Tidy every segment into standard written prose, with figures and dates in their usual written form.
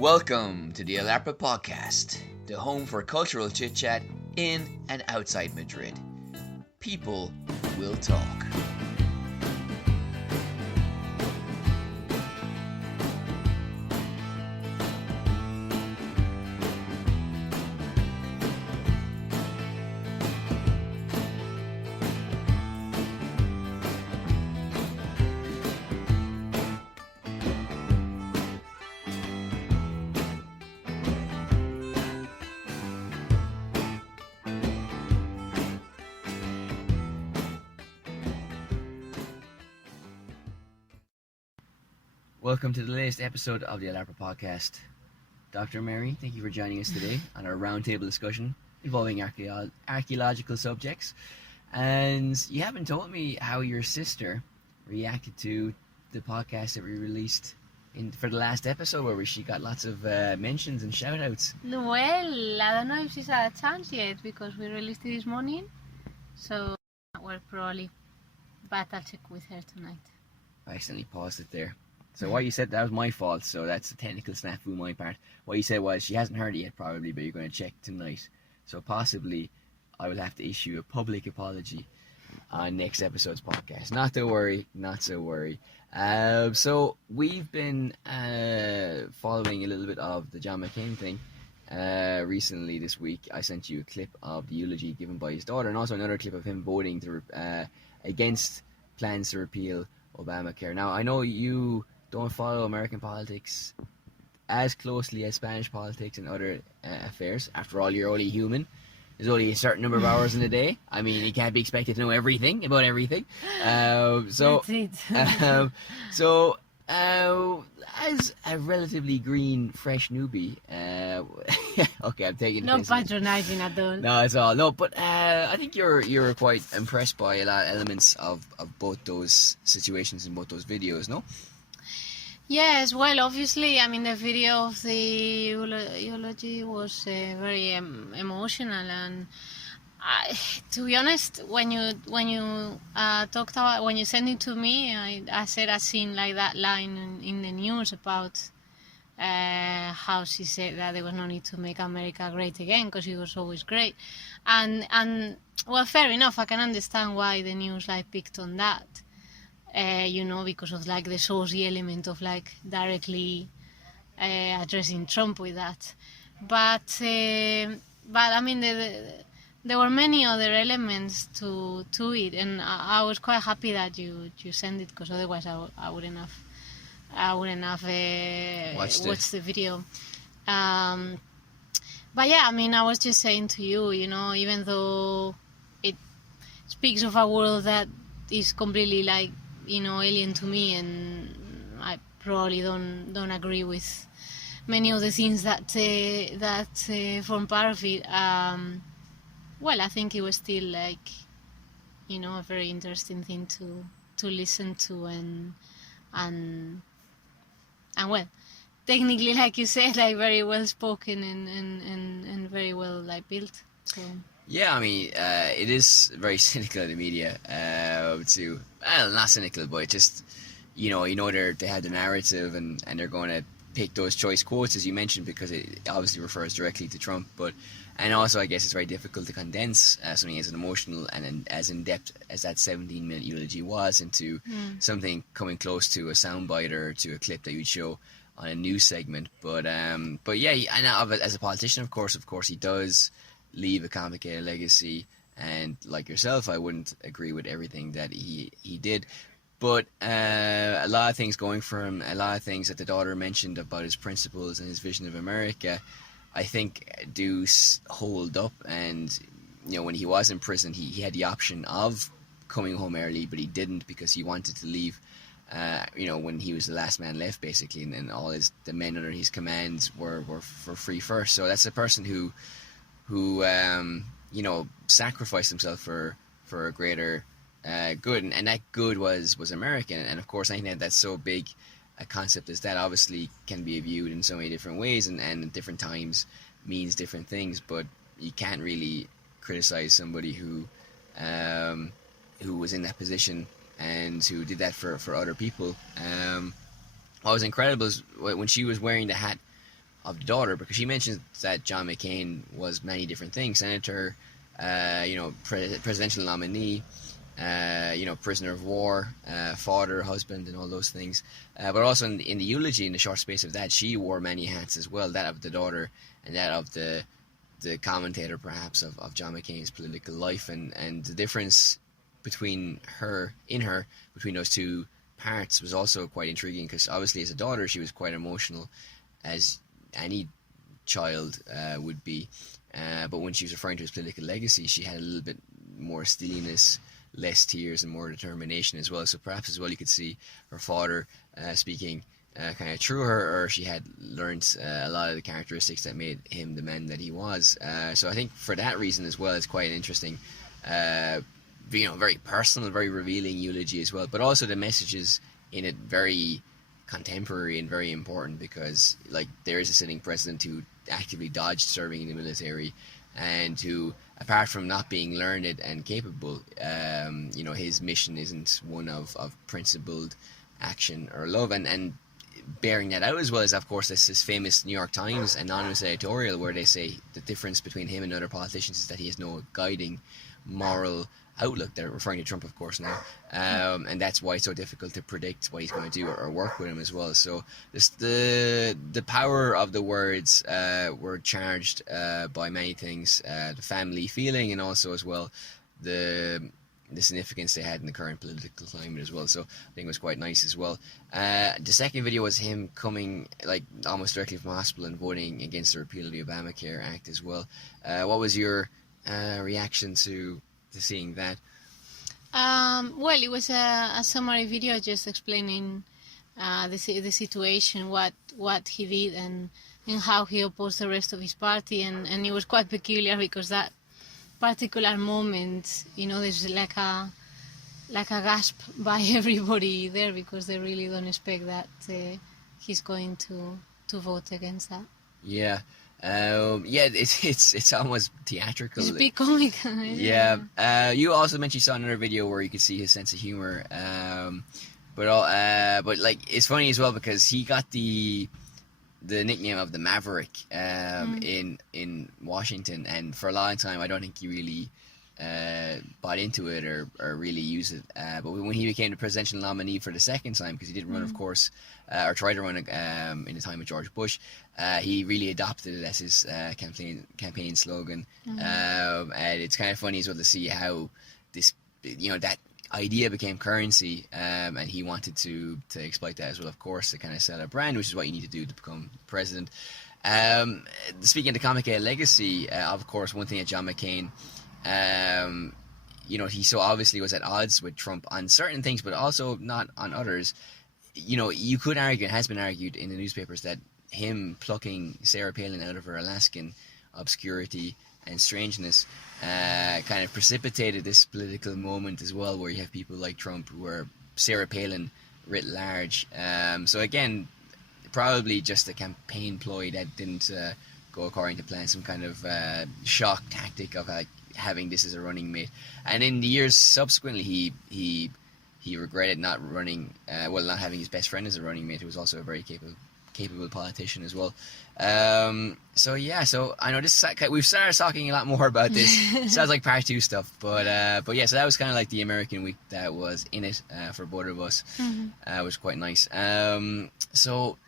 Welcome to the Ep4 podcast, the home for cultural chit-chat in and outside Madrid. People will talk. Welcome to the latest episode of the Ep4 podcast. Dr. Mary, thank you for joining us today on our roundtable discussion involving archaeological subjects. And you haven't told me how your sister reacted to the podcast that we released for the last episode, where she got lots of mentions and shout-outs. Well, I don't know if she's had a chance yet because we released it this morning. So, well, probably. But I'll check with her tonight. I accidentally paused it there. So what you said, that was my fault, so that's a technical snafu on my part. What you said was, she hasn't heard it yet probably, but you're going to check tonight. So possibly, I will have to issue a public apology on next episode's podcast. Not to worry, not so worry. So we've been following a little bit of the John McCain thing. Recently this week, I sent you a clip of the eulogy given by his daughter, and also another clip of him voting against plans to repeal Obamacare. Now, I know you don't follow American politics as closely as Spanish politics and other affairs. After all, you're only human. There's only a certain number of hours in a day. I mean, you can't be expected to know everything about everything. That's it. As a relatively green, fresh newbie, okay, I'm taking Not patronizing at all. No, it's all no. But I think you're quite impressed by a lot of elements of both those situations in both those videos, no? Yes, well, obviously, I mean, the video of the eulogy was very emotional, and to be honest, when you talked about, when you sent it to me, I said I seen like that line in the news about how she said that there was no need to make America great again because it was always great, and well, fair enough, I can understand why the news like picked on that. Because of like the saucy element of like directly addressing Trump with that. But I mean, there were many other elements to it, and I was quite happy that you sent it, because otherwise I wouldn't have watched the video. But yeah, I mean, I was just saying to you, even though it speaks of a world that is completely like, alien to me, and I probably don't agree with many of the things that form part of it. Well, I think it was still like, a very interesting thing to listen to, and well, technically, like you said, like very well spoken and very well like built. So. Yeah, I mean, it is very cynical of the media not cynical, but just, they have the narrative and they're going to pick those choice quotes, as you mentioned, because it obviously refers directly to Trump. And also, I guess it's very difficult to condense something as emotional and as in-depth as that 17-minute eulogy was into something coming close to a soundbite or to a clip that you'd show on a news segment. But yeah, and as a politician, of course, he does leave a complicated legacy, and like yourself, I wouldn't agree with everything that he did, but a lot of things going for him, a lot of things that the daughter mentioned about his principles and his vision of America, I think do hold up. And when he was in prison, he had the option of coming home early, but he didn't, because he wanted to leave when he was the last man left, basically, and all the men under his commands were for free first. So that's a person who sacrificed himself for a greater good, and that good was American. And of course, anything that's so big a concept as that obviously can be viewed in so many different ways, and at different times means different things. But you can't really criticize somebody who was in that position and who did that for other people. What was incredible is when she was wearing the hat of the daughter, because she mentions that John McCain was many different things: senator, presidential nominee, prisoner of war, father, husband, and all those things. But also in the eulogy, in the short space of that, she wore many hats as well, that of the daughter and that of the commentator, perhaps, of John McCain's political life. And the difference between those two parts was also quite intriguing, because obviously as a daughter she was quite emotional, as any child would be. But when she was referring to his political legacy, she had a little bit more steeliness, less tears, and more determination as well. So perhaps as well you could see her father speaking kind of through her, or she had learned a lot of the characteristics that made him the man that he was. So I think for that reason as well, it's quite an interesting, very personal, very revealing eulogy as well. But also the messages in it very contemporary and very important, because like there is a sitting president who actively dodged serving in the military, and who, apart from not being learned and capable, his mission isn't one of principled action or love. And bearing that out as well is, of course, this famous New York Times anonymous editorial where they say the difference between him and other politicians is that he has no guiding moral outlook. They're referring to Trump, of course, now, and that's why it's so difficult to predict what he's going to do or work with him as well. So the power of the words were charged by many things, the family feeling, and also as well the significance they had in the current political climate as well. So I think it was quite nice as well. The second video was him coming like almost directly from hospital and voting against the repeal of the Obamacare Act as well. What was your reaction to seeing that? Well, it was a summary video just explaining the situation, what he did, and how he opposed the rest of his party, and it was quite peculiar because that particular moment, there's like a gasp by everybody there, because they really don't expect that he's going to vote against that. Yeah. It's almost theatrical. It's a bit comic. Yeah. You also mentioned you saw another video where you could see his sense of humor. But like it's funny as well because he got the nickname of the Maverick in Washington, and for a long time I don't think he really bought into it or really used it. But when he became the presidential nominee for the second time, because he did run, of course, or tried to run in the time of George Bush, he really adopted it as his campaign slogan. And it's kind of funny as well to see how this, that idea became currency, and he wanted to exploit that as well, of course, to kind of sell a brand, which is what you need to do to become president. Speaking of the Obamacare legacy, of course, one thing that John McCain, he so obviously was at odds with Trump on certain things, but also not on others. You could argue, it has been argued in the newspapers, that him plucking Sarah Palin out of her Alaskan obscurity and strangeness kind of precipitated this political moment as well, where you have people like Trump who are Sarah Palin writ large. So again, probably just a campaign ploy that didn't go according to plan, some kind of shock tactic of having this as a running mate. And in the years subsequently, he regretted not running, not having his best friend as a running mate, who was also a very capable politician as well. So I know we've started talking a lot more about this. Sounds like part 2 stuff, but yeah, so that was kind of like the American week that was in it for both of us. It was quite nice. So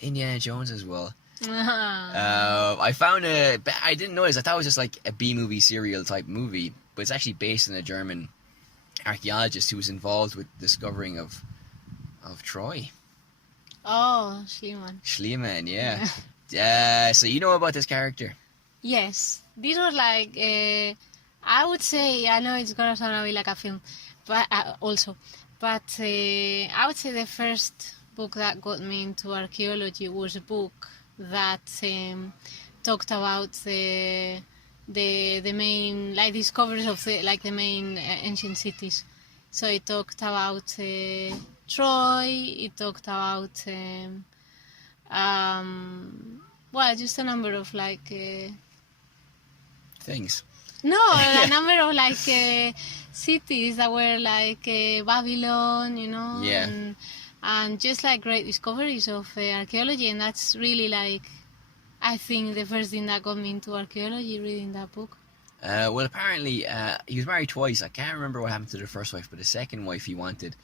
Indiana Jones as well. I found I didn't notice, I thought it was just like a B-movie serial type movie, but it's actually based on a German archaeologist who was involved with discovering of Troy. Oh, Schliemann, yeah. So you know about this character? Yes. This was like, I would say, I know it's gonna sound a bit like a film, but I would say the first book that got me into archaeology was a book that talked about the main discoveries of the main ancient cities. So it talked about Troy. It talked about just a number of things. No, a number of cities that were Babylon, Yeah. and just like great discoveries of archaeology. And that's really like, I think, the first thing that got me into archaeology, reading that book. Well, apparently he was married twice. I can't remember what happened to the first wife, but the second wife he wanted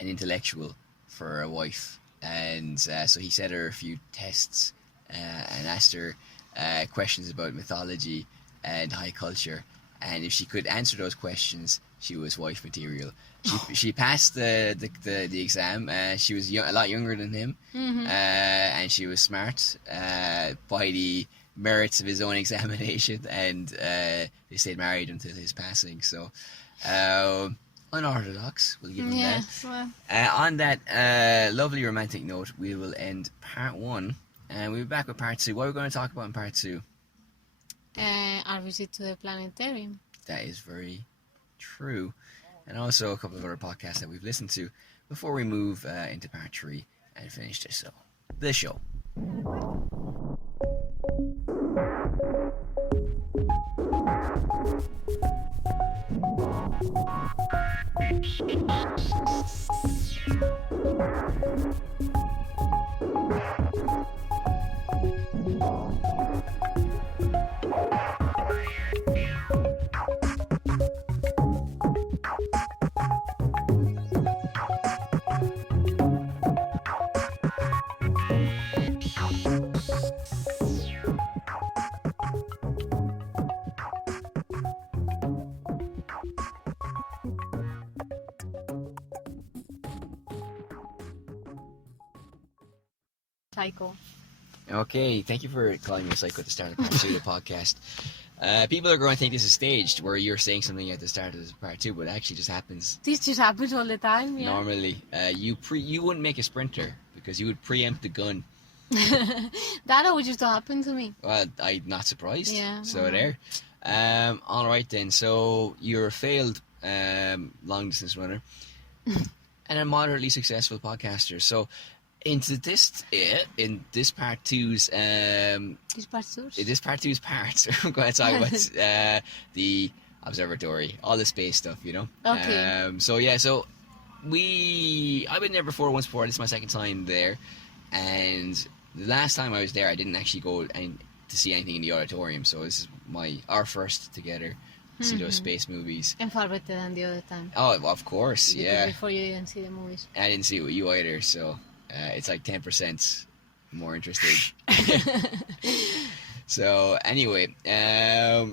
an intellectual for a wife, and so he set her a few tests and asked her questions about mythology and high culture, and if she could answer those questions, she was wife material. She passed the exam. She was a lot younger than him, and she was smart by the merits of his own examination, and they stayed married until his passing. So unorthodox, we'll give him that. Well. On that lovely romantic note, we will end part 1, and we'll be back with part 2. What are we going to talk about in part 2? Our visit to the planetarium. That is very true, and also a couple of other podcasts that we've listened to before we move into part 3 and finish the show. Psycho. Okay, thank you for calling me a psycho at the start of part 2 of the podcast. People are going to think this is staged, where you're saying something at the start of this part 2, but it actually just happens. This just happens all the time, yeah. Normally. You wouldn't make a sprinter because you would preempt the gun. That always used to happen to me. Well, I'm not surprised. Yeah. So there. All right then. So you're a failed long distance runner and a moderately successful podcaster. So in this part 2's parts, I'm going to talk about the observatory, all the space stuff, you know. Okay. So I've been there once before. This is my second time there, and the last time I was there, I didn't actually go to see anything in the auditorium. So this is our first together to see those space movies. And far better than the other time. Oh, of course, Because yeah. before you didn't see the movies. I didn't see it with you either, so it's like 10% more interesting. So anyway, so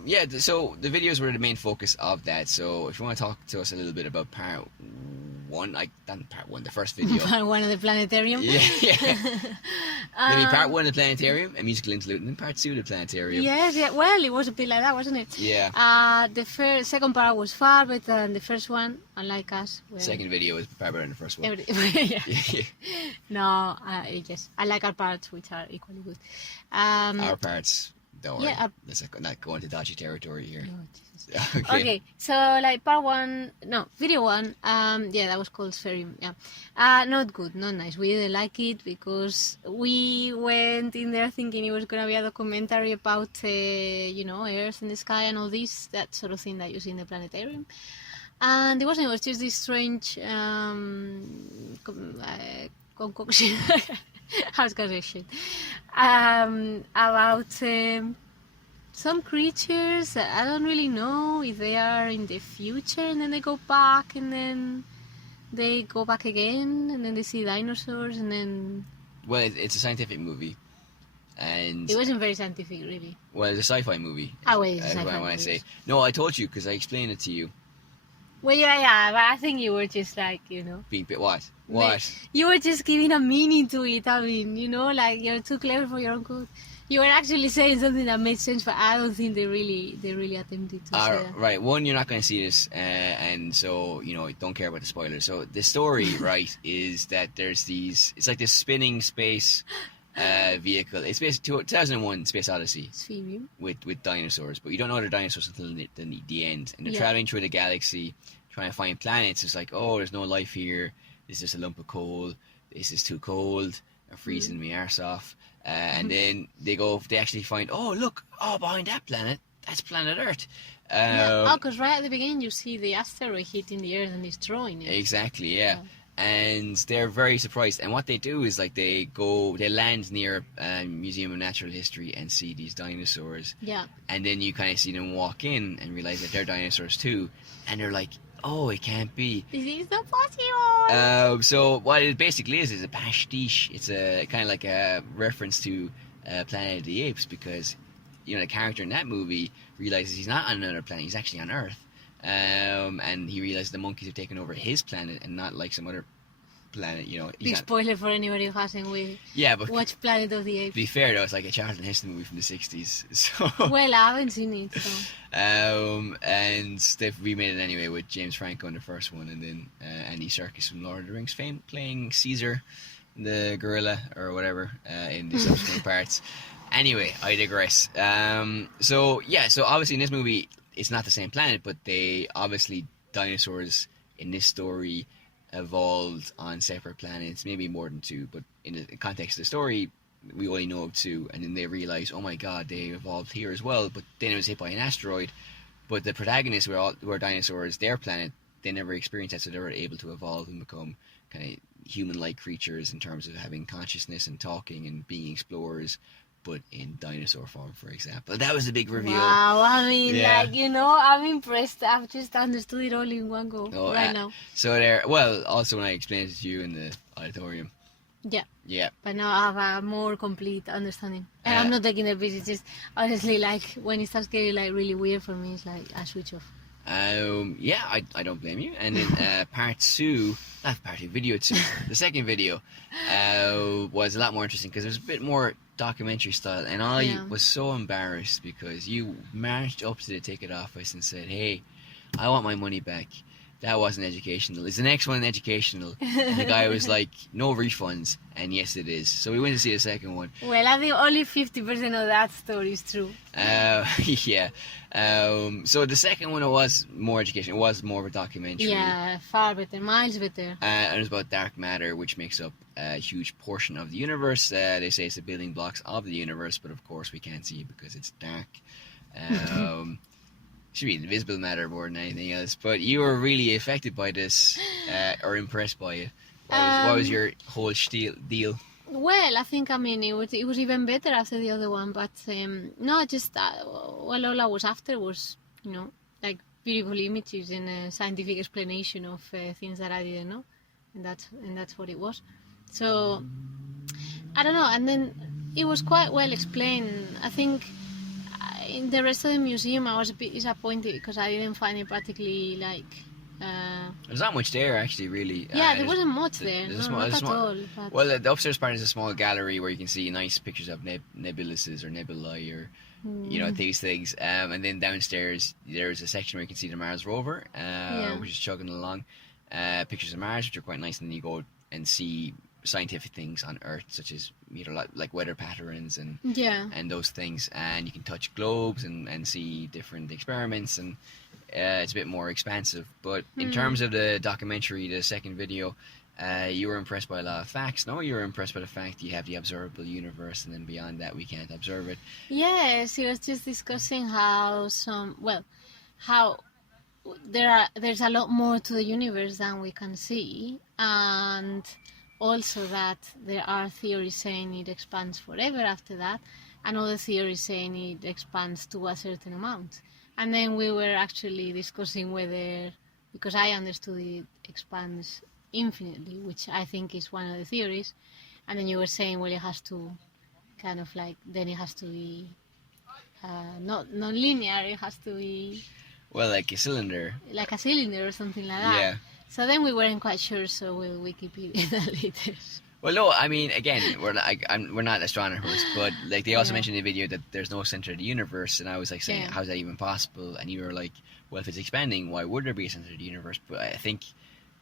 the videos were the main focus of that. So if you want to talk to us a little bit about part 1, the first video. Part 1 of the planetarium. Yeah. Maybe part 1 of the planetarium, a musical interlude, and then part 2 of the planetarium. Yes, yeah. Well, it was a bit like that, wasn't it? Yeah. The second part was far better than the first one, unlike us. Second video was far better than the first one. Yeah. No, yes. I like our parts, which are equally good. Our parts. Don't worry. Yeah, Let's not go into dodgy territory here. No, Jesus. Okay. So like video 1, that was called Spherium. Yeah, not good, not nice. We didn't like it because we went in there thinking it was gonna be a documentary about Earth and the sky and all this, that sort of thing that you see in the planetarium. And it wasn't. It was just this strange concoction. I was gonna say shit. About some creatures that I don't really know if they are in the future and then they go back and then they go back again and then they see dinosaurs and then... Well, it's a scientific movie. And it wasn't very scientific, really. Well, it's a sci-fi movie. Oh, wait, it's a sci-fi sci-fi movie. I movie. say. No, I told you because I explained it to you. Well, yeah, but I think you were just like, Being bit what? What? You were just giving a meaning to it. I mean, like you're too clever for your own good. You were actually saying something that made sense, but I don't think they really attempted to say that. Right. One, you're not going to see this, and so don't care about the spoilers. So the story, right, is that there's these. It's like this spinning space vehicle. It's basically 2001 Space Odyssey with dinosaurs, but you don't know they're dinosaurs until the end, and they're traveling through the galaxy, trying to find planets. It's like, oh, there's no life here. This is a lump of coal. This is too cold. I'm freezing my arse off. And then they actually find, behind that planet, that's planet Earth. Because right at the beginning you see the asteroid hitting the Earth and destroying it. Exactly, yeah. and they're very surprised. And what they do is like they land near Museum of Natural History and see these dinosaurs. Yeah. And then you kind of see them walk in and realize that they're dinosaurs too, and they're like, "Oh, it can't be. This is not possible." So what it basically is a pastiche. It's a kind of like a reference to Planet of the Apes, because the character in that movie realizes he's not on another planet; he's actually on Earth. And he realized the monkeys have taken over his planet and not like some other planet. Big spoiler for anybody who hasn't watched Planet of the Apes. To be fair though, it's like a Charlton Heston movie from the 60s. So well, I haven't seen it. So. And they've remade it anyway with James Franco in the first one, and then Andy Serkis from Lord of the Rings fame playing Caesar, the gorilla or whatever, in the subsequent parts. Anyway, I digress. So obviously in this movie, it's not the same planet, but dinosaurs in this story evolved on separate planets, maybe more than two, but in the context of the story, we only know of two, and then they realize, oh my god, they evolved here as well, but then it was hit by an asteroid, but the protagonists were dinosaurs, their planet, they never experienced that, so they were able to evolve and become kind of human-like creatures in terms of having consciousness and talking and being explorers, but in dinosaur form, for example. That was a big reveal. Wow, I mean, I'm impressed. I've just understood it all in one go now. So also when I explained it to you in the auditorium. Yeah. Yeah. But now I have a more complete understanding. And I'm not taking the piss, it's just, honestly, like, when it starts getting, like, really weird for me, it's like, I switch off. I don't blame you. And then video 2, the second video was a lot more interesting because it was a bit more documentary style, and I was so embarrassed because you marched up to the ticket office and said, "Hey, I want my money back. That wasn't educational. Is the next one educational?" And the guy was like, "No refunds." And yes, it is. So we went to see the second one. Well, I think only 50% of that story is true. Yeah. So the second one, it was more education. It was more of a documentary. Yeah, far better, miles better. And it was about dark matter, which makes up a huge portion of the universe. They say it's the building blocks of the universe, but of course we can't see it because it's dark. Should be invisible matter more than anything else. But you were really affected by this, or impressed by it. What was your whole deal? Well, I think, it was even better after the other one, but all I was after was, like beautiful images and a scientific explanation of things that I didn't know, and that's what it was. So, I don't know, and then it was quite well explained. I think in the rest of the museum I was a bit disappointed because I didn't find it particularly like... There's not much there actually, really. Yeah, there wasn't much there. Not at all. But... Well, the upstairs part is a small gallery where you can see nice pictures of nebuluses or nebulae or these things. And then downstairs there's a section where you can see the Mars rover, which is chugging along. Pictures of Mars, which are quite nice, and then you go and see scientific things on Earth, such as like weather patterns and those things, and you can touch globes and see different experiments, and it's a bit more expansive. But in terms of the documentary, the second video, you were impressed by a lot of facts. No, you were impressed by the fact you have the observable universe, and then beyond that we can't observe it. Yes, he was just discussing how there's a lot more to the universe than we can see, and also that there are theories saying it expands forever after that, and other theories saying it expands to a certain amount. And then we were actually discussing whether, because I understood it expands infinitely, which I think is one of the theories, and then you were saying, well, it has to kind of like, then it has to be not non-linear, it has to be... Well, like a cylinder. Like a cylinder or something like that. Yeah. So then we weren't quite sure, so we'll Wikipedia that later. Well, no, I mean, again, we're not astronomers, but like they also mentioned in the video that there's no center of the universe, and I was like saying, how's that even possible? And you were like, well, if it's expanding, why would there be a center of the universe? But I think,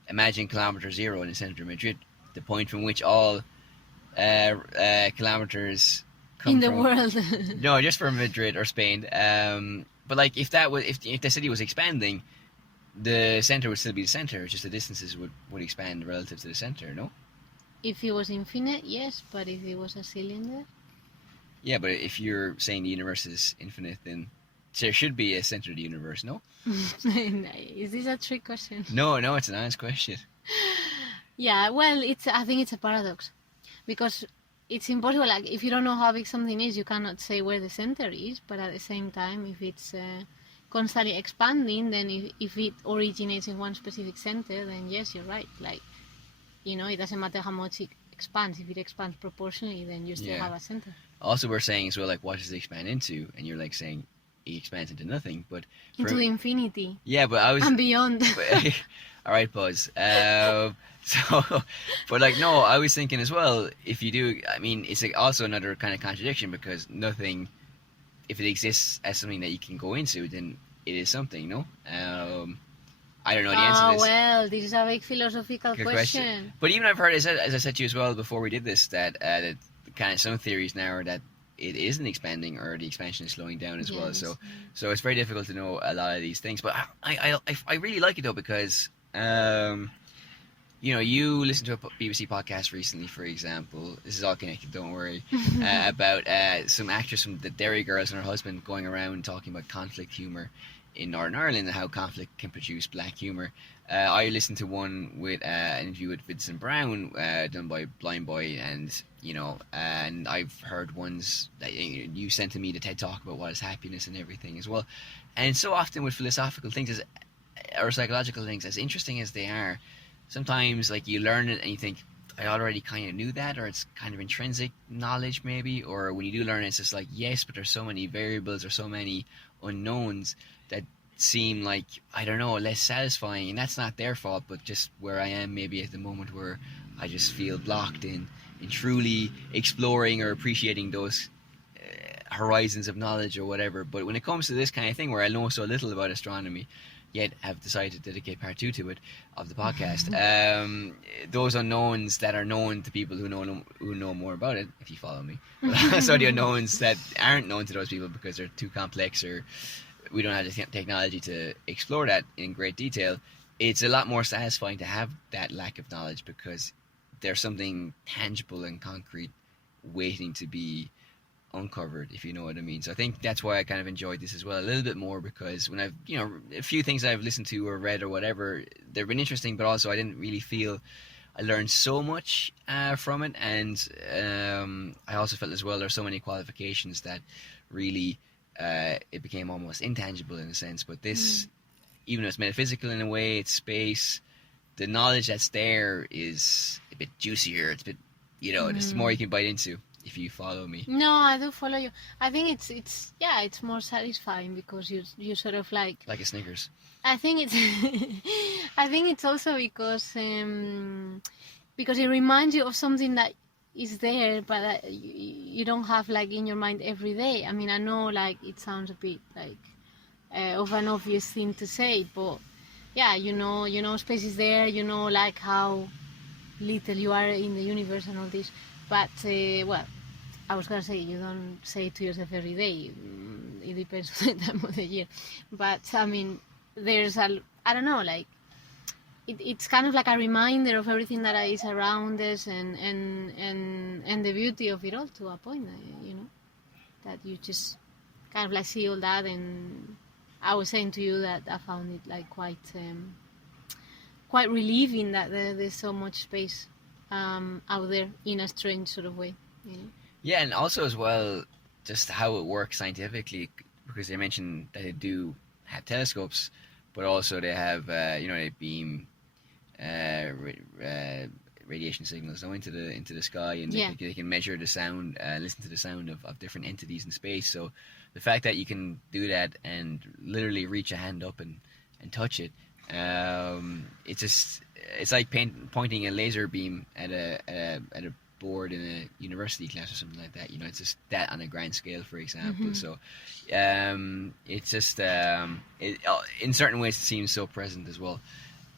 imagine kilometer zero in the center of Madrid, the point from which all kilometers come in the from. world. No, just from Madrid or Spain. But like, if the city was expanding, the center would still be the center. Just the distances would expand relative to the center. No. If it was infinite, yes, but if it was a cylinder? Yeah, but if you're saying the universe is infinite, then there should be a center of the universe, no? Is this a trick question? No, it's an honest question. Yeah, well, I think it's a paradox, because it's impossible. Like, if you don't know how big something is, you cannot say where the center is. But at the same time, if it's constantly expanding, then if it originates in one specific center, then yes, you're right. Like, it doesn't matter how much it expands. If it expands proportionally, then you still have a center. Also, we're saying as well, like, what does it expand into? And you're like saying it expands into nothing, but into infinity. Yeah, but I was and beyond. All right, Buzz. So, but like, no, I was thinking as well. If you do, I mean, it's like also another kind of contradiction, because nothing, if it exists as something that you can go into, then it is something. No, I don't know the answer to this. Well, this is a big philosophical question. But even I've heard, as I said to you as well before we did this, that kind of some theories now are that it isn't expanding, or the expansion is slowing down as well. So it's very difficult to know a lot of these things. But I really like it though, because you listened to a BBC podcast recently, for example. This is all connected, don't worry. About some actress from the Derry Girls and her husband going around talking about conflict humour in Northern Ireland and how conflict can produce black humour. I listened to one with an interview with Vincent Brown done by Blind Boy, and and I've heard ones that you sent to me, the TED Talk about what is happiness and everything as well. And so often with philosophical things or psychological things, as interesting as they are, sometimes like you learn it and you think, I already kind of knew that, or it's kind of intrinsic knowledge maybe, or when you do learn it, it's just like, yes, but there's so many variables or so many unknowns that seem like, I don't know, less satisfying. And that's not their fault, but just where I am maybe at the moment, where I just feel blocked in truly exploring or appreciating those horizons of knowledge or whatever. But when it comes to this kind of thing, where I know so little about astronomy, yet have decided to dedicate part 2 to it of the podcast, those unknowns that are known to people who know more about it, if you follow me, but also the unknowns that aren't known to those people because they're too complex, or we don't have the technology to explore that in great detail. It's a lot more satisfying to have that lack of knowledge, because there's something tangible and concrete waiting to be uncovered, if you know what I mean. So I think that's why I kind of enjoyed this as well a little bit more, because when I've a few things I've listened to or read or whatever, they've been interesting, but also I didn't really feel I learned so much from it. And I also felt as well there's so many qualifications that really it became almost intangible in a sense. But this, even though it's metaphysical in a way, it's space, the knowledge that's there is a bit juicier. It's a bit, there's more you can bite into, if you follow me. No, I do follow you. I think it's more satisfying, because you sort of like a Snickers. I think it's also because it reminds you of something that is there, but that you don't have like in your mind every day. I mean, I know like it sounds a bit like of an obvious thing to say, but yeah, space is there. Like how little you are in the universe and all this. But well, I was gonna say you don't say it to yourself every day. It depends on the time of the year. But I mean, there's I don't know, like it's kind of like a reminder of everything that is around us, and the beauty of it all, to a point. That you just kind of like see all that. And I was saying to you that I found it like quite relieving that there's so much space out there in a strange sort of way. Yeah, and also as well, just how it works scientifically, because they mentioned that they do have telescopes, but also they have they beam radiation signals into the sky, and they can measure the sound, listen to the sound of different entities in space. So the fact that you can do that and literally reach a hand up and touch it, it's like pointing a laser beam at a board in a university class or something like that. It's just that on a grand scale, for example. So it's just in certain ways it seems so present as well,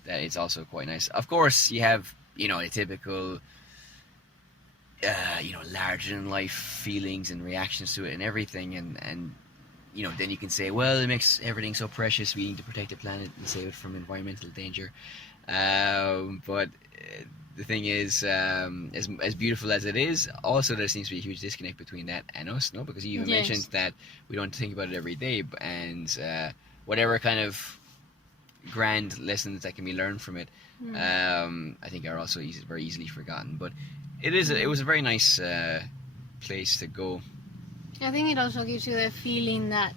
that it's also quite nice. Of course, you have the typical larger than life feelings and reactions to it and everything, and then you can say, well, it makes everything so precious, we need to protect the planet and save it from environmental danger. But the thing is, as beautiful as it is, also there seems to be a huge disconnect between that and us, no? Because you even mentioned that we don't think about it every day, and whatever kind of grand lessons that can be learned from it, I think are also very easily forgotten. But it was a very nice place to go. I think it also gives you the feeling that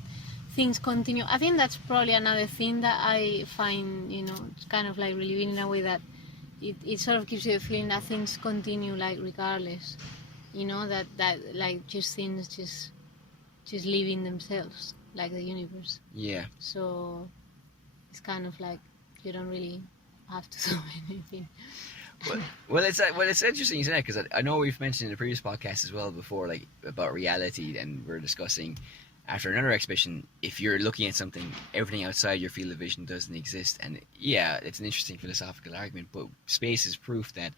things continue. I think that's probably another thing that I find, it's kind of like relieving in a way that it sort of gives you the feeling that things continue, like, regardless. That like just things just living themselves, like the universe. Yeah. So it's kind of like you don't really have to do anything. Well, it's interesting you say that, because I know we've mentioned in the previous podcast as well before, like, about reality, and we're discussing after another expedition, if you're looking at something, everything outside your field of vision doesn't exist. And yeah, it's an interesting philosophical argument, but space is proof that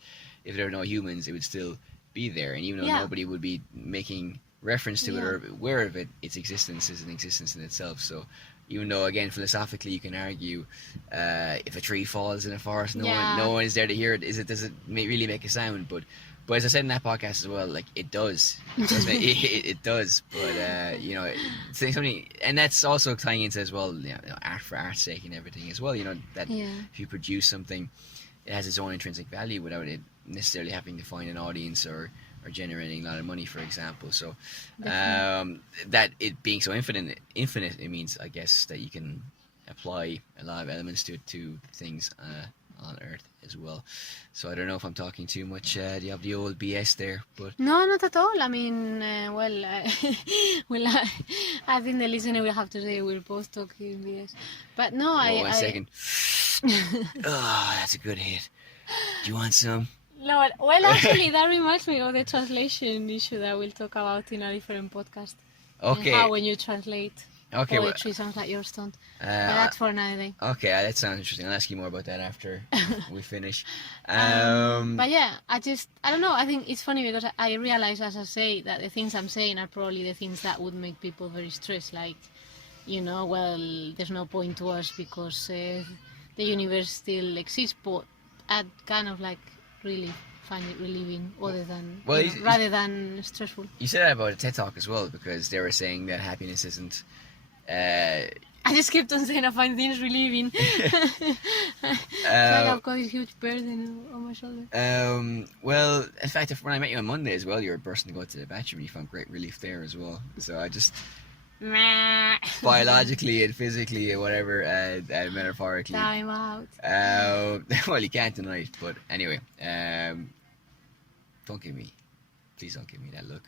if there are no humans, it would still be there. And even though nobody would be making reference to it or aware of it, its existence is an existence in itself. So even though, again, philosophically you can argue if a tree falls in a forest, no one is there to hear it, does it really make a sound? But as I said in that podcast as well, like, it does. It does. But saying something, and that's also tying into as well, art for art's sake and everything as well. That if you produce something, it has its own intrinsic value without it necessarily having to find an audience or generating a lot of money, for example. So that it being so infinite, it means, I guess, that you can apply a lot of elements to things on Earth as well. So I don't know if I'm talking too much of the old BS there, but no, not at all. I mean, I think the listener will have to say we're both talking BS, but no, one second. Oh, that's a good hit. Do you want some? No, well, actually, that reminds me of the translation issue that we'll talk about in a different podcast. Okay. And how when you translate poetry sounds like yours don't. But that's for another day. Okay, that sounds interesting. I'll ask you more about that after we finish. But yeah, I don't know. I think it's funny because I realize, as I say, that the things I'm saying are probably the things that would make people very stressed. Like, well, there's no point to us because the universe still exists. But I kind of like really find it relieving, rather than stressful. You said that about a TED Talk as well, because they were saying that happiness isn't. I just kept on saying I find things relieving. It's like I've got this huge burden on my shoulder. Well, in fact, when I met you on Monday as well, you were bursting to go to the bathroom. You found great relief there as well. So I just biologically and physically and whatever, metaphorically. Time out. Well, you can't tonight, but anyway, please don't give me that look.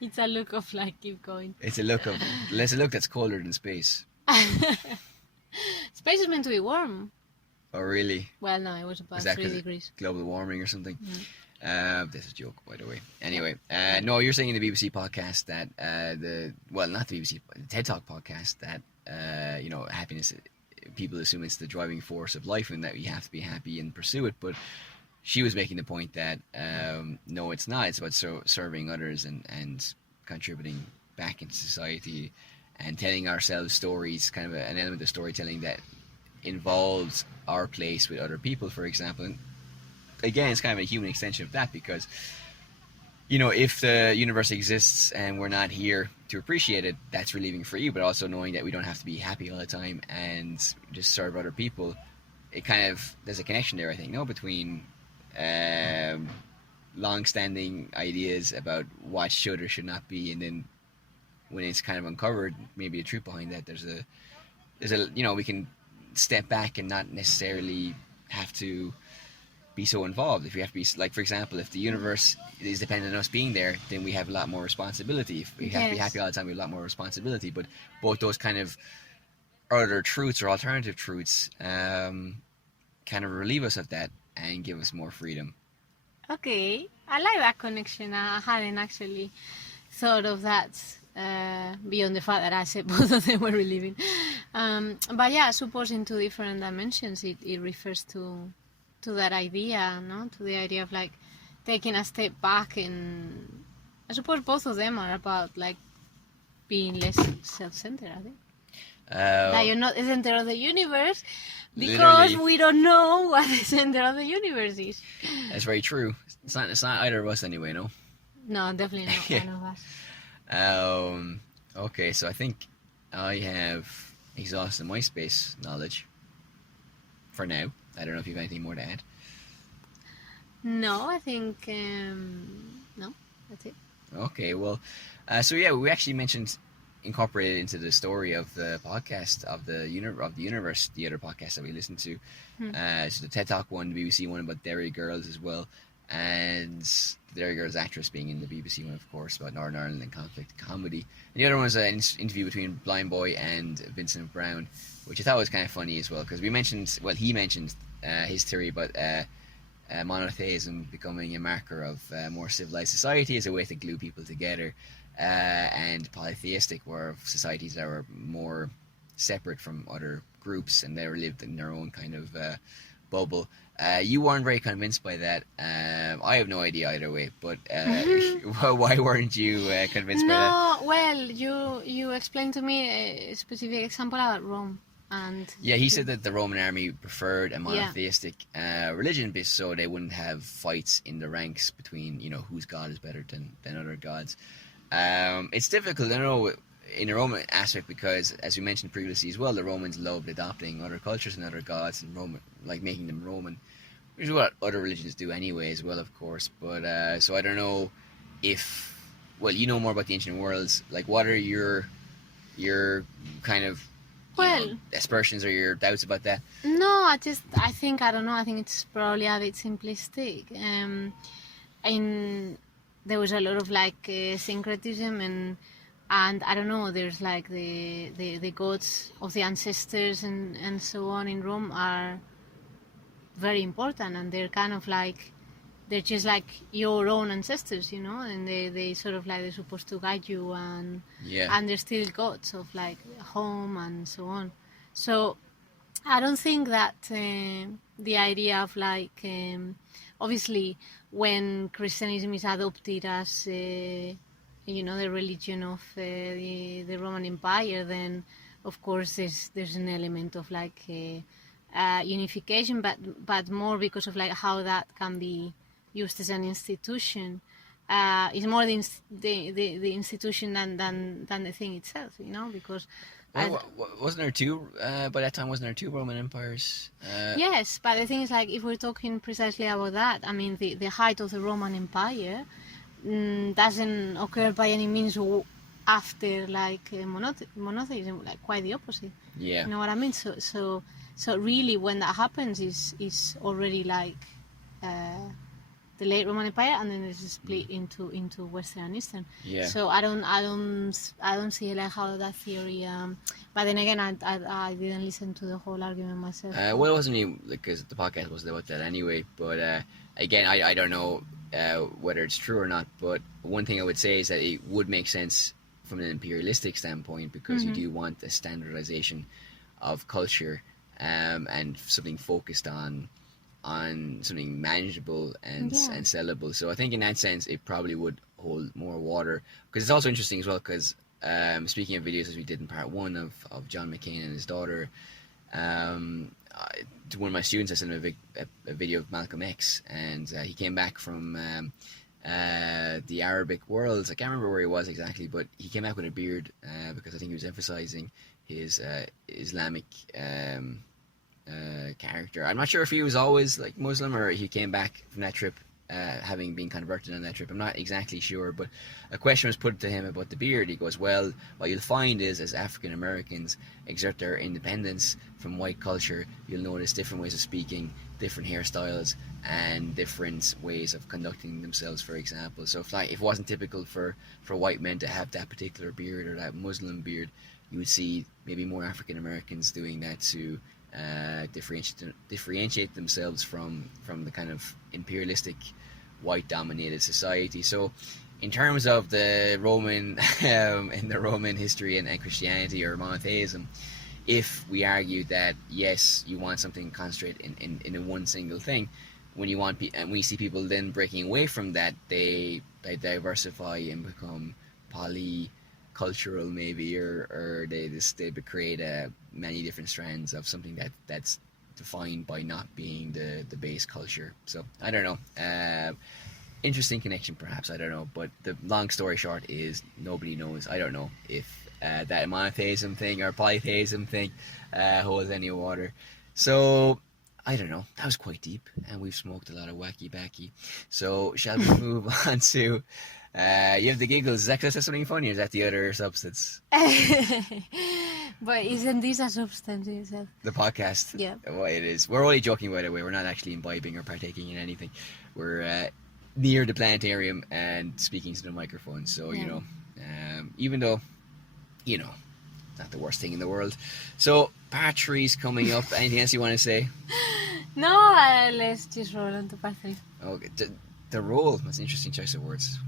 It's a look of like, keep going. It's a look that's colder than space. Space is meant to be warm. Oh, really? Well, no, it was about 3 degrees. Global warming or something? Mm. This is a joke, by the way. Anyway, no, you're saying in the BBC podcast that, not the BBC, the TED Talk podcast, that, happiness, people assume it's the driving force of life and that you have to be happy and pursue it, but she was making the point that, no, it's not. It's about serving others and contributing back into society and telling ourselves stories, kind of an element of storytelling that involves our place with other people, for example. And again, it's kind of a human extension of that, because, if the universe exists and we're not here to appreciate it, that's relieving for you, but also knowing that we don't have to be happy all the time and just serve other people. It kind of, there's a connection there, I think, between long-standing ideas about what should or should not be, and then when it's kind of uncovered, maybe a truth behind that, there's a we can step back and not necessarily have to be so involved. If we have to be, like, for example, if the universe is dependent on us being there, then we have a lot more responsibility. If we have to be happy all the time, we have a lot more responsibility. But both those kind of other truths or alternative truths kind of relieve us of that and give us more freedom. Okay, I like that connection. I hadn't actually thought of that beyond the fact that I said both of them were relieving. But yeah, I suppose in 2 different dimensions it refers to that idea, to the idea of like taking a step back, and I suppose both of them are about like being less self-centered, I think. That you're not the center of the universe, because literally, we don't know what the center of the universe is. That's very true. It's not either of us anyway, no? No, definitely not one of us. Okay, so I think I have exhausted my space knowledge for now. I don't know if you have anything more to add. No, I think no, that's it. Okay, well, so yeah, we actually mentioned incorporated into the story of the podcast of the universe, the other podcast that we listened to. So the TED Talk one, the BBC one about Derry Girls as well, and the Derry Girls actress being in the BBC one, of course, about Northern Ireland and conflict comedy. And the other one was an interview between Blind Boy and Vincent Brown, which I thought was kind of funny as well, because he mentioned his theory about monotheism becoming a marker of more civilized society as a way to glue people together, and polytheistic were societies that were more separate from other groups and they were lived in their own kind of bubble. You weren't very convinced by that. I have no idea either way, but why weren't you convinced by that? No, well, you explained to me a specific example about Rome. And yeah, he said that the Roman army preferred a monotheistic religion, so they wouldn't have fights in the ranks between, whose god is better than other gods. It's difficult, I know, in the Roman aspect, because as we mentioned previously as well, the Romans loved adopting other cultures and other gods and making them Roman, which is what other religions do anyway as well, of course. But so I don't know if, well, you know more about the ancient worlds. Like, what are your kind of aspersions or your doubts about that? No, I think it's probably a bit simplistic. There was a lot of syncretism and I don't know, there's like the gods of the ancestors and so on in Rome are very important, and they're kind of like, they're just like your own ancestors, and they sort of like, they're supposed to guide you, and they're still gods of like home and so on. So I don't think that the idea of like obviously when Christianism is adopted as the religion of the Roman Empire, then of course there's an element of like unification, but more because of like how that can be used as an institution. It's more the institution than the thing itself, because wasn't there two by that time? Wasn't there two Roman empires? Yes, but the thing is, like, if we're talking precisely about that, I mean, the height of the Roman Empire doesn't occur by any means after like monotheism, like quite the opposite. Yeah, you know what I mean. So really, when that happens, is already like the late Roman Empire, and then it's split into Western and Eastern. Yeah. So I don't see like how that theory. But then again, I didn't listen to the whole argument myself. Well, it wasn't even because the podcast wasn't about that anyway. But again, I don't know whether it's true or not. But one thing I would say is that it would make sense from an imperialistic standpoint, because you do want a standardization of culture, and something focused on something manageable and sellable. So I think in that sense it probably would hold more water, because it's also interesting as well, because speaking of videos, as we did in part one of John McCain and his daughter, to one of my students I sent him a video of Malcolm X, and he came back from the Arabic world. I can't remember where he was exactly, but he came back with a beard because I think he was emphasizing his Islamic character. I'm not sure if he was always like Muslim or he came back from that trip having been converted on that trip. I'm not exactly sure, but a question was put to him about the beard. He goes, well, what you'll find is as African Americans exert their independence from white culture, you'll notice different ways of speaking, different hairstyles, and different ways of conducting themselves, for example. So if it wasn't typical for white men to have that particular beard or that Muslim beard, you would see maybe more African Americans doing that to differentiate themselves from the kind of imperialistic white dominated society. So in terms of the Roman in the Roman history and Christianity or monotheism, if we argue that yes, you want something concentrated in one single thing, when you want and we see people then breaking away from that, they diversify and become polycultural maybe, or they create many different strands of something that's defined by not being the base culture. So I don't know. Interesting connection perhaps, I don't know, but the long story short is nobody knows. I don't know if that monotheism thing or polytheism thing holds any water. So, I don't know. That was quite deep, and we've smoked a lot of wacky backy. So, shall we move on to... you have the giggles. Is that because that's something funny, or is that the other substance? But isn't this a substance in itself? The podcast? Yeah. Well, it is. We're only joking, by the way. We're not actually imbibing or partaking in anything. We're near the planetarium and speaking to the microphone. So, Yeah. you know, even though, you know, not the worst thing in the world. So, part 3's coming up. Anything else you want to say? No, let's just roll on to part 3. Okay. The roll. That's an interesting choice of words.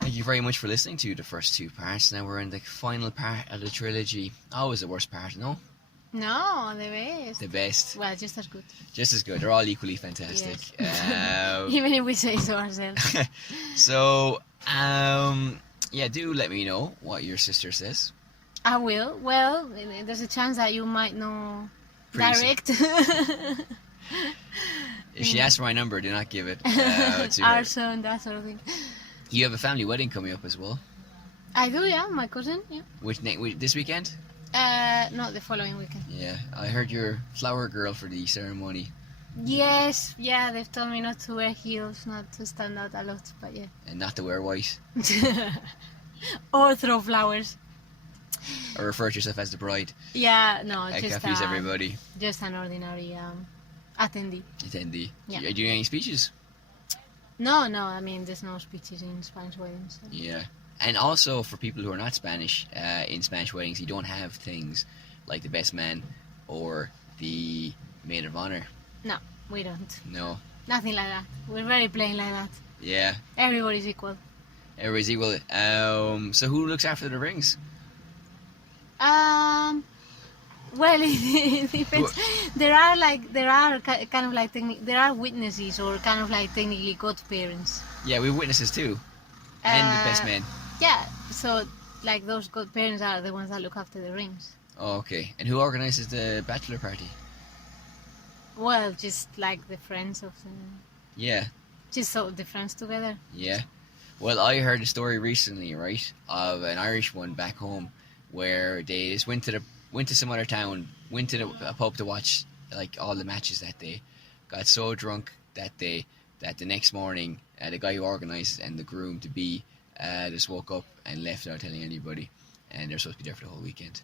Thank you very much for listening to the first 2 parts. Now we're in the final part of the trilogy. Always the worst part, no? No, the best. The best. Well, just as good. Just as good. They're all equally fantastic. Even if we say so ourselves. So, yeah, do let me know what your sister says. I will. Well, there's a chance that you might know Pretty direct. If she asks for my number, do not give it to her. Our son, that sort of thing. You have a family wedding coming up as well. I do, yeah. My cousin, yeah. This weekend? Not the following weekend. Yeah, I heard you're flower girl for the ceremony. Yes, yeah. They've told me not to wear heels, not to stand out a lot, but yeah. And not to wear white. Or throw flowers. Or refer to yourself as the bride. Yeah, no, I just confuse everybody. Just an ordinary attendee. Attendee. Yeah. Are you doing any speeches? No, I mean, there's no speeches in Spanish weddings. So. Yeah. And also, for people who are not Spanish, in Spanish weddings, you don't have things like the best man or the maid of honor. No, we don't. No. Nothing like that. We're very plain like that. Yeah. Everybody's equal. Everybody's equal. So who looks after the rings? Well, it depends. There are witnesses or kind of like technically godparents. Yeah, we have witnesses too. And the best man. Yeah, so like those godparents are the ones that look after the rings. Oh, okay. And who organizes the bachelor party? Well, just like the friends of the... Yeah. Just so the friends together. Yeah. Well, I heard a story recently, right, of an Irish one back home where they just went to some other town, went to a pub to watch like all the matches that day, got so drunk that day that the next morning the guy who organised and the groom to be just woke up and left without telling anybody, and they're supposed to be there for the whole weekend.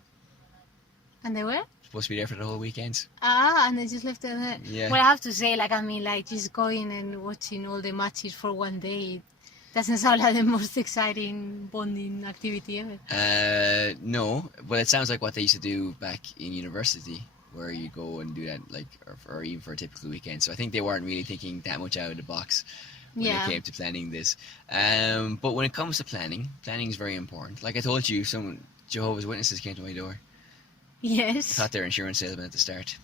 And they were? Supposed to be there for the whole weekend. And they just left it there. Yeah. Well, I have to say, just going and watching all the matches for one day doesn't sound like the most exciting bonding activity ever. No, but it sounds like what they used to do back in university, where you go and do that, or even for a typical weekend. So I think they weren't really thinking that much out of the box when it came to planning this. But when it comes to planning is very important. Like I told you, some Jehovah's Witnesses came to my door. Yes. I thought they were insurance salesmen at the start.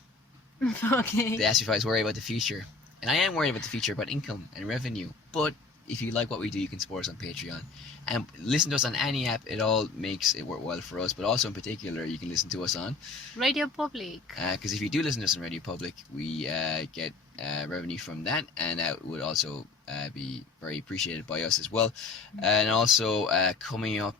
Okay. They asked me if I was worried about the future. And I am worried about the future, about income and revenue. But if you like what we do, you can support us on Patreon. And listen to us on any app. It all makes it work well for us. But also in particular, you can listen to us on Radio Public. Because if you do listen to us on Radio Public, we get revenue from that. And that would also be very appreciated by us as well. And also coming up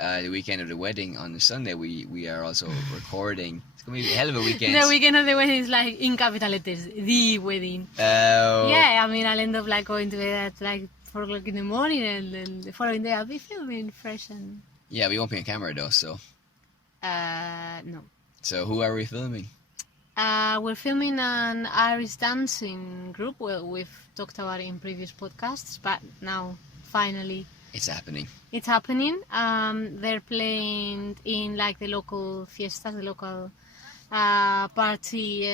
the weekend of the wedding on the Sunday, we are also recording. It's going to be a hell of a weekend. The weekend of the wedding is like in capital letters, the wedding. Yeah, I mean, I'll end up like going to bed at 4 o'clock in the morning, and then the following day I'll be filming fresh and... Yeah, we won't be on camera though, so... No. So who are we filming? We're filming an Irish dancing group. Well, we've talked about it in previous podcasts, but now finally It's happening. It's happening. They're playing in like the local fiestas, the local party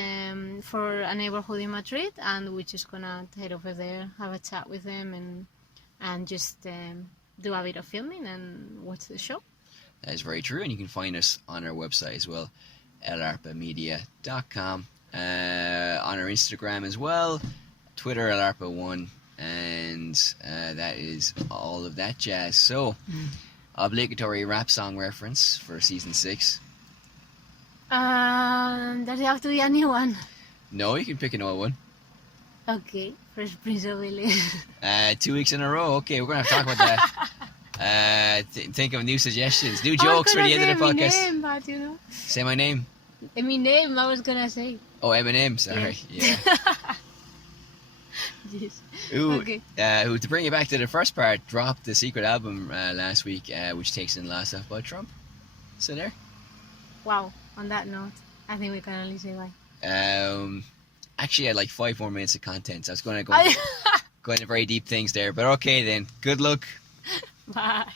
for a neighborhood in Madrid, and we're just gonna head over there, have a chat with them, and just do a bit of filming and watch the show. That is very true, and you can find us on our website as well, larpamedia.com, on our Instagram as well, Twitter larpa1, and that is all of that jazz. So, obligatory rap song reference for season 6. Does it have to be a new one? No, you can pick an old one. Okay, Fresh Prince of Bel-Air. 2 weeks in a row. Okay, we're going to have to talk about that. Think of new suggestions, new jokes for the end of the podcast. Eminem, but you know. Say my name. Eminem, I was gonna say. Oh, Eminem, sorry. Yes. Yeah. Yes. Ooh, Okay. Who, to bring it back to the first part, dropped the secret album last week, which takes in Last Laugh by Trump. So there. Wow. On that note, I think we can only say bye. Actually, I had like 5 more minutes of content, so I was going to go into very deep things there. But okay then, good luck. Bye.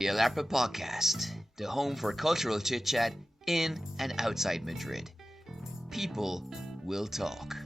The Alarpa Podcast, the home for cultural chit-chat in and outside Madrid. People will talk.